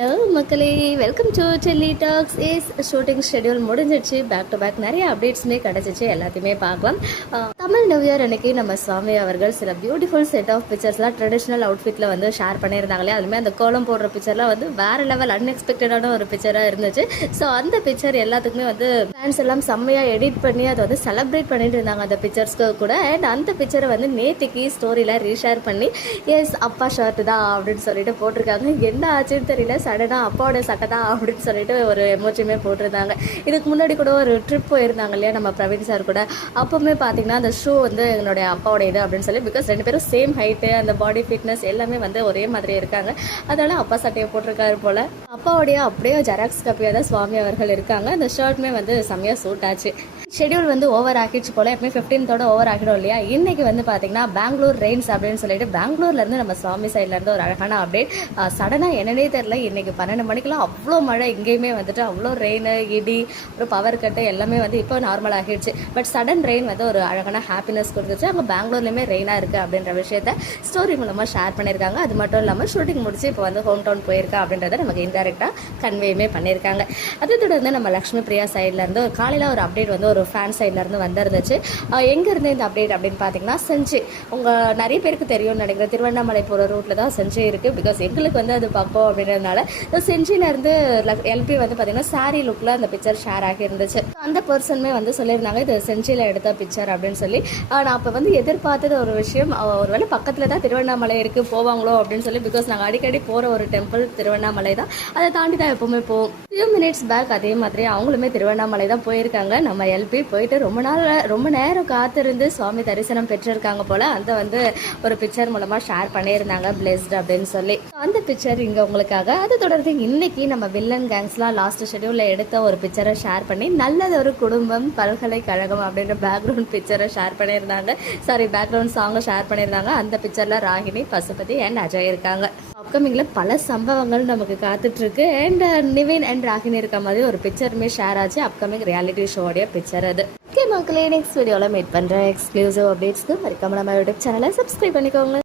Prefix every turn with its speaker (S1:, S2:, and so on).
S1: hello மக்களே welcome to Chelli talks is shooting schedule முடிஞ்சிடுச்சு back to back நிறைய அப்டேட்ஸுமே கிடச்சிச்சு எல்லாத்தையுமே பார்க்கலாம் தமிழ் நியூ இயர் அன்னைக்கு நம்ம சுவாமி அவர்கள் சில பியூட்டிஃபுல் செட் ஆஃப் பிக்சர்ஸ்லாம் ட்ரெடிஷ்னல் அவுட்ஃபிட்டில் வந்து ஷேர் பண்ணியிருந்தாங்களே அதுமே அந்த கோலம் போடுற பிக்சர்லாம் வந்து வேறு லெவல் அன்எக்ஸ்பெக்டடான ஒரு பிக்சராக இருந்துச்சு ஸோ அந்த பிக்சர் எல்லாத்துக்குமே வந்து ஃபேன்ஸ் எல்லாம் செம்மையாக எடிட் பண்ணி அதை வந்து செலப்ரேட் பண்ணிட்டு இருந்தாங்க அந்த பிக்சர்ஸ்க்கு கூட அண்ட் அந்த பிக்சரை வந்து நேத்திக்கு ஸ்டோரியில் ரீஷேர் பண்ணி எஸ் அப்பா ஷர்ட் தான் அப்படின்னு சொல்லிட்டு போட்டிருக்காங்க என்ன ஆச்சுன்னு தெரியல சடை தான் அப்பாவோட சட்டை தான் அப்படின்னு சொல்லிட்டு ஒரு எமோஜியுமே போட்டிருந்தாங்க இதுக்கு முன்னாடி கூட ஒரு ட்ரிப் போயிருந்தாங்க இல்லையா நம்ம பிரவீன் சார் கூட அப்போவுமே பார்த்தீங்கன்னா அந்த ஷூ வந்து என்னுடைய அப்பாவோட இது அப்படின்னு சொல்லி பிகாஸ் ரெண்டு பேரும் சேம் ஹைட்டு அந்த பாடி ஃபிட்னஸ் எல்லாமே வந்து ஒரே மாதிரி இருக்காங்க அதனால் அப்பா சட்டையை போட்டிருக்காரு போல் அப்பாவோடைய அப்படியே ஜெராக்ஸ் கப்பியாக தான் சுவாமி அவர்கள் இருக்காங்க அந்த ஷர்ட்டுமே வந்து செம்மையாக சூட் ஆச்சு ஷெடியூல் வந்து ஓவர் ஆக்கிடுச்சு போல எப்பவுமே ஃபிஃப்டீன்த்தோட ஓவர் ஆகிடும் இல்லையா இன்னைக்கு வந்து பார்த்தீங்கன்னா பெங்களூர் ரெயின்ஸ் அப்படின்னு சொல்லிட்டு பெங்களூர்லேருந்து நம்ம சுவாமி சைட்லேருந்து ஒரு அழகான அப்டேட் சடனாக என்னன்னே தெரில இன்றைக்கி பன்னெண்டு மணிக்கெலாம் அவ்வளோ மழை எங்கேயுமே வந்துட்டு அவ்வளோ ரெயின் இடி அப்புறம் பவர் கட்டு எல்லாமே வந்து இப்போ நார்மல் ஆகிடுச்சு பட் சடன் ரெயின் வந்து ஒரு அழகான ஹாப்பினஸ் கொடுத்துச்சு அங்கே பெங்களூர்லேயுமே ரெயினாக இருக்குது அப்படின்ற விஷயத்த ஸ்டோரி மூலமாக ஷேர் பண்ணியிருக்காங்க அது மட்டும் இல்லாமல் ஷூட்டிங் முடிச்சு இப்போ வந்து ஹோம் டவுன் போயிருக்கா அப்படின்றத நமக்கு இன்டெரக்டாக கன்வேயுமே பண்ணியிருக்காங்க அதை தொடர்ந்து நம்ம லக்ஷ்மி பிரியா சைட்லேருந்து ஒரு காலையில் ஒரு அப்டேட் வந்து ஒரு ஃபேன் சைட்லேருந்து வந்திருந்துச்சு எங்கேருந்து இந்த அப்டேட் அப்படின்னு பார்த்தீங்கன்னா செஞ்சு உங்கள் நிறைய பேருக்கு தெரியும்னு நினைக்கிறேன் திருவண்ணாமலை போகிற ரூட்டில் தான் செஞ்சு இருக்குது பிகாஸ் எங்களுக்கு வந்து அது பக்கம் அப்படின்றதுனால இருந்ததுனால செஞ்சின இருந்து எல்பி வந்து பார்த்தீங்கன்னா சாரீ லுக்கில் அந்த பிக்சர் ஷேர் ஆகி இருந்துச்சு அந்த பர்சனுமே வந்து சொல்லியிருந்தாங்க இது செஞ்சியில் எடுத்த பிக்சர் அப்படின்னு சொல்லி நான் அப்போ வந்து எதிர்பார்த்தது ஒரு விஷயம் ஒரு வேலை பக்கத்தில் தான் திருவண்ணாமலை இருக்குது போவாங்களோ அப்படின்னு சொல்லி பிகாஸ் நாங்கள் அடிக்கடி போகிற ஒரு டெம்பிள் திருவண்ணாமலை தான் அதை தாண்டி தான் எப்போவுமே போவோம் ஃபியூ மினிட்ஸ் பேக் அதே மாதிரி அவங்களுமே திருவண்ணாமலை தான் போயிருக்காங்க நம்ம எல்பி போயிட்டு ரொம்ப நாள் ரொம்ப நேரம் காத்திருந்து சுவாமி தரிசனம் பெற்றிருக்காங்க போல் அந்த வந்து ஒரு பிக்சர் மூலமாக ஷேர் பண்ணியிருந்தாங்க பிளெஸ்ட் அப்படின்னு சொல்லி அந்த பிக்சர் இங்கே உங்களுக்காக அது தொடர்ந்து இன்னைக்கு நம்ம வில்லன் கேங்ஸ்லாம் லாஸ்ட் ஷெடியூலில் எடுத்த ஒரு பிக்சரை ஷேர் பண்ணி நல்லது ஒரு குடும்பம் பல்கலைக்கழகம் அப்படின்ற பேக்ரவுண்ட் பிக்சரை ஷேர் பண்ணியிருந்தாங்க சாரி பேக்ரவுண்ட் சாங்கை ஷேர் பண்ணியிருந்தாங்க அந்த பிக்சரில் ராகினி பசுபதி அண்ட் அஜய் இருக்காங்க அப்கமிங்கில் பல சம்பவங்கள் நமக்கு காத்துட்ருக்கு and uh, Nivin and Ragini இருக்க மாதிரி ஒரு பிக்சருமே ஷேர் ஆச்சு அப்கமிங் ரியாலிட்டி ஷோடைய பிக்சர் அது ஓகே மக்களே நெக்ஸ்ட் வீடியோவில் மீட் பண்ணுறேன் எக்ஸ்க்ளூசிவ் அப்டேட்ஸ்க்கு மறக்காம நம்ம யூடியூப் சேனலை சப்ஸ்கிரைப் பண்ணிக்கோங்க